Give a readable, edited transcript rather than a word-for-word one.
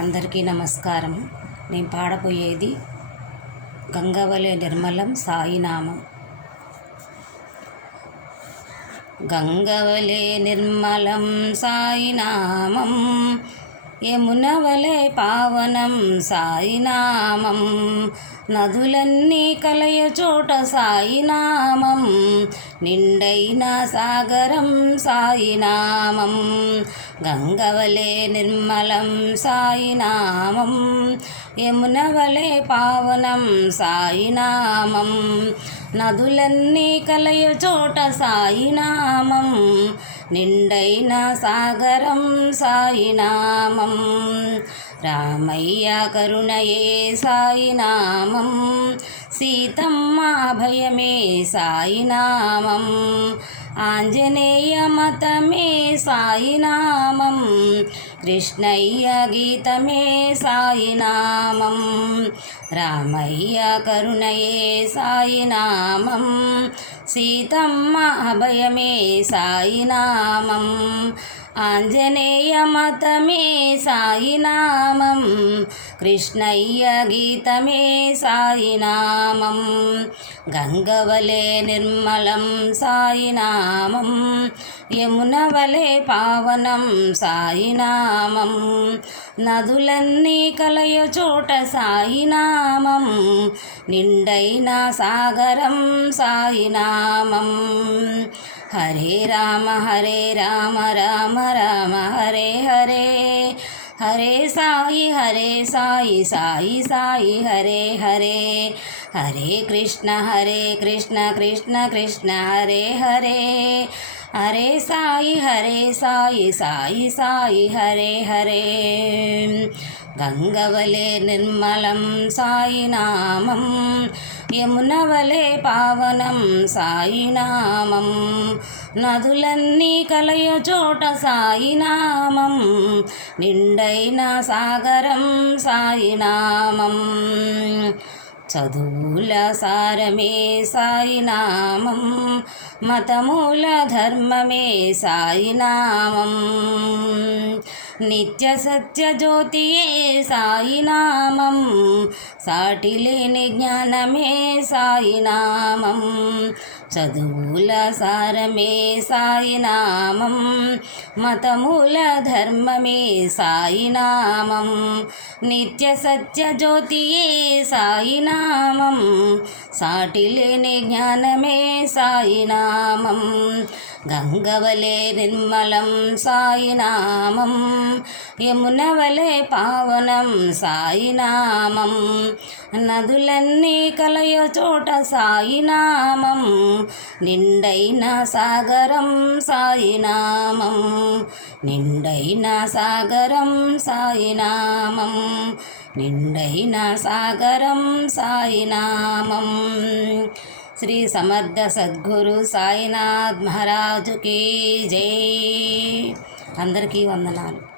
అందరికీ నమస్కారం. నేను పాడబోయేది గంగవలె నిర్మలం సాయినామం. గంగవలె నిర్మలం సాయినామం, యమునవలె పావనం సాయినామం, నదులన్నీ కలయ చోట సాయినామం, నిండైన సాగరం సాయినామం. గంగవలె నిర్మలం సాయినామం, యమునవలె పావనం సాయినామం, నదులన్నీ కలయ చోట సాయినామం, నిండైన సాగరం సాయినామం. రామయ్య కరుణయే సాయినామం, సీతమ్మ అభయమే సాయినామం, ఆంజనేయ మతమే సాయినామం, కృష్ణయ్య గీతమే సాయినామం. రామయ్య కరుణయే సాయినామం, సీతమ్మ అభయమే సాయినామం, ఆంజనేయ మతమే సాయినామం, కృష్ణయ్య గీతమే సాయినామం. గంగవలె నిర్మలం సాయినామం, యమునవలె పావనం సాయినామం, నదులన్నీ కలయ చోట సాయినామం, నిండైన సాగరం సాయినామం. హరే రామ రామ రామ హరే హరే, హరే సాయి సాయి సాయి హరే హరే, హరే కృష్ణ కృష్ణ కృష్ణ హరే హరే, హరే సాయి సాయి హరే హరే. గంగవలె నిర్మలం సాయినామం, యమునవలె పావనం సాయినామం, నదులన్నీ కలయ చోట సాయినామం, నిండైన సాగరం సాయినామం. చదువుల సారమే సాయినామం, మతమూల ధర్మమే సాయినామం, నిత్య సత్య జ్యోతియే సాయినామం, సాటిలేని జ్ఞానమే సాయినామం. చదువుల సారమే సాయినామం, మతమూల ధర్మమే సాయినామం, నిత్య సత్య జ్యోతియే సాయినామం, సాటిలేని జ్ఞానమే సాయినామం. గంగవలె నిర్మలం సాయినామం, యమునవలె పావనం సాయినామం, నదులన్నీ కలయ చోట సాయినామం, నిండైన సాగరం సాయినామం, నిండైన సాగరం సాయినామం, నిండైన సాగరం సాయినామం. శ్రీ సమర్థ సద్గురు సాయినాథ్ మహారాజుకి జై. అందరికీ వందనాలు.